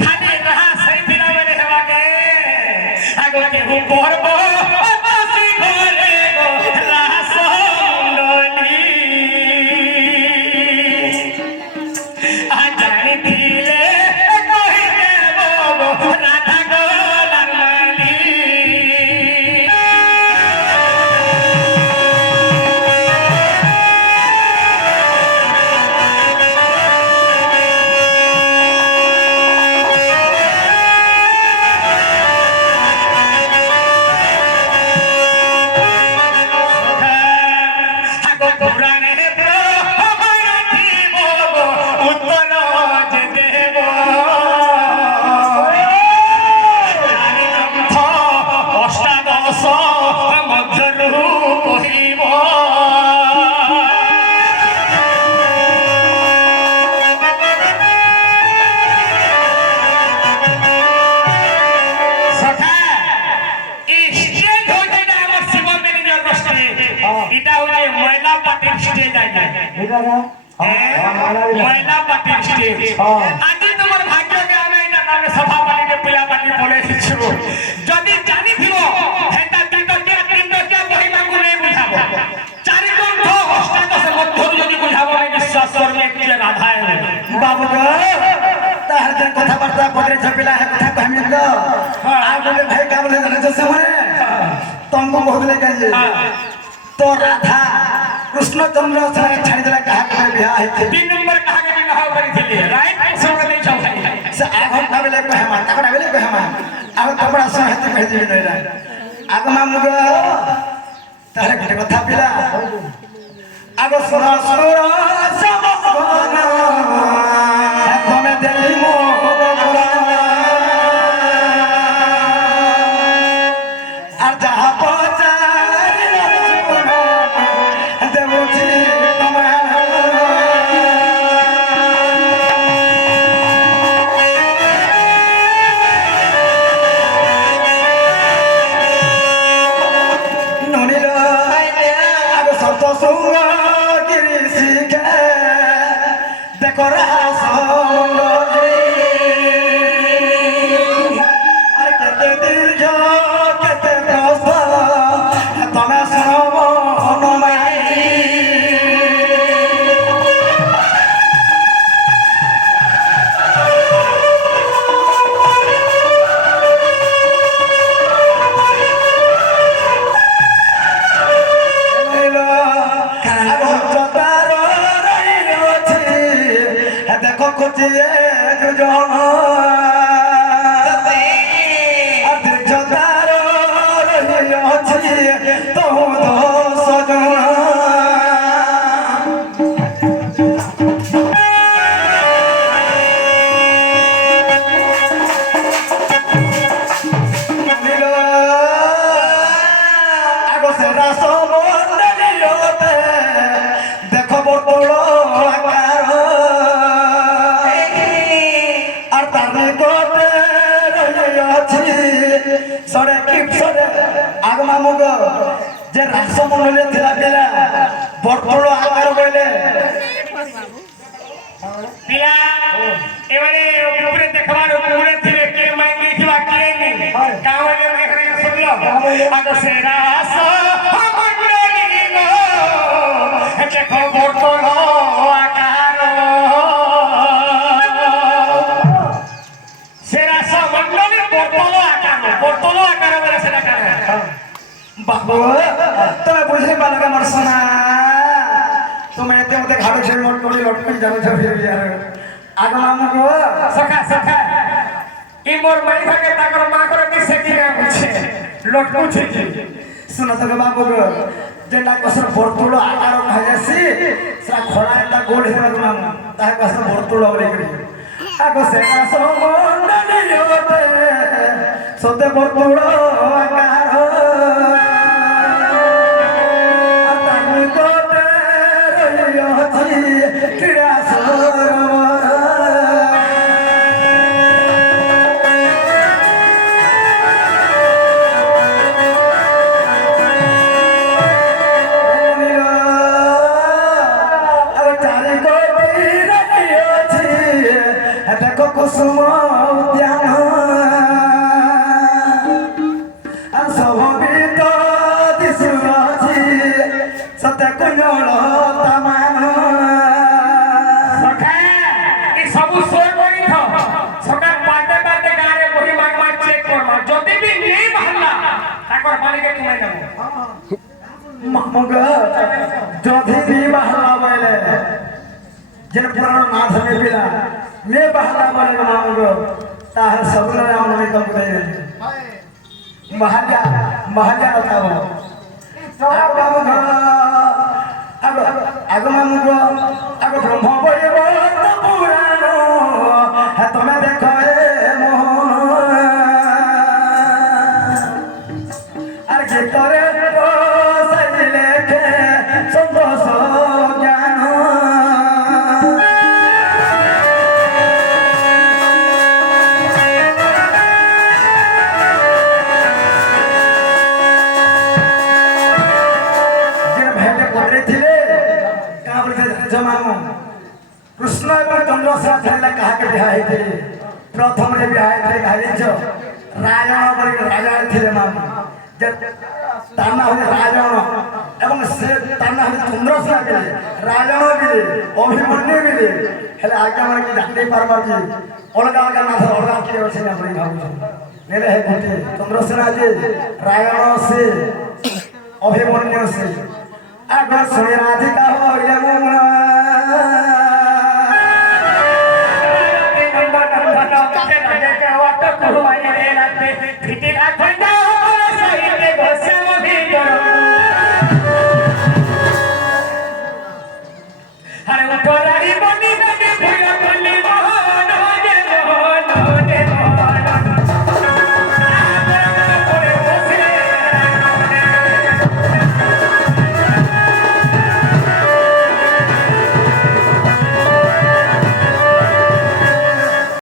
खाली रहा सही दिला मेरे हवा के आगो के हूँ बोर बसी घोरे गो रास मुंडली आ जानी दिले कोई देवो गो राधा गो लाली महिला पार्टी स्टेज आज তোমার ভাগ্যকে আমি এটা নামে সভাপতিকে পিলা পার্টি বলে দিছো যদি জানি দিব হেটা তিনটা বহিমাকে নেই বুঝাবো চারি কণ্ঠ অষ্টাদশ মধ্যম যদি বুঝাবো আমি বিশ্বাস করবে কি রাধা বাবু গো তাহার যে কথাবার্তা পদরে ঝপিলা হে কথা কহিমি তো আর বলে ভাই কা বলে জানে তো সামনে তঙ্গ কহলে কাজে तो राधा कृष्णचंद्र से छाड़ी देला कहा के बियाह है 3 नंबर कहा के बियाह करी थी राइट सब नहीं चल से आगम भाबले कहमा ताकड़ा बेले कहमा आग कपड़ा से हते कह दिबे नैरा आगमा मुग तारे घटे कथा पिला आगो सुरा सुरा सब गाना तमे देली मो আর যাহা आगमा मुग जे रासमंडले थिला पिला बरतोळ आकार बोले पिला एवरे ऊपर देखबार ऊपर थिले के मांगी थिवा के नहीं कावले मेहरे सुनलो आगो से रास मंडली गो देखो बरतोळ आकार से रासमंडली बरतोळ आकार वाला से आकार बाबू तुम्हें बुझे पालगा मरसना तुम्हें एते मते घाट छे लट कर जानो छ फिर यार आगमा मुगो सखा ई मोर माई भागे ताकर मा कर की सेकी ना पूछे लटकू छे सुनो तो बाबू गो जेटा कसर बरतुळ आकार खायसी सरा खळा एटा गोड हे ना ता कसर बरतुळ ओले करी आगो से कसर मंडली होते सोते बरतुळ आकार কুঞ্জল তামান সখা এই সবু সোর করি থ সখা পাতে পাতে গারে বহি মাগ মাগ চেক করমা যদি বি নেই বাহারলা তাকর মালিকে তুমি নেব মগ যদি নি বাহালা বলে যেন পুরাণ না ধরে পিলা নে বাহালা বলে মামগ তাহার সবুল নাম নমি কম করে মহালিয়া মহালিয়া কথাব আগ মামগ আগ ব্রহ্ম বৈব পুরাণ হ্যাঁ তুমি দেখ মোহন আর কে করে সন্তোষ জ্ঞান কৃষ্ণ এবং চন্দ্রশেখর ছেলে কাহাকে বিহা হয়েছিল প্রথমে বিহা হয়েছিল গাইছ রায়ণ বলে রাজা ଥିଲେ মা যে তার না হলে রায়ণ এবং সে তার না হলে চন্দ্রশেখর বিলে রায়ণ বিলে অভিমন্যু বিলে ହେଲେ ଆଜ୍ଞା ମାନେ କି ଜାଣି ପାରବା କି ଅଲଗା ଅଲଗା ନାଥ ଅଲଗା କିଏ ଅଛି ନା ବୋଲି ଭାବୁଛୁ ନେଲେ ହେ ଗୋଟିଏ ଚନ୍ଦ୍ରସେନା ଯେ ରାୟଣ ସେ ଅଭିମନ୍ୟୁ ସେ ଆଗ ଶୁଣି ରାଧିକା ହଇଲେ ମୁଁ Hare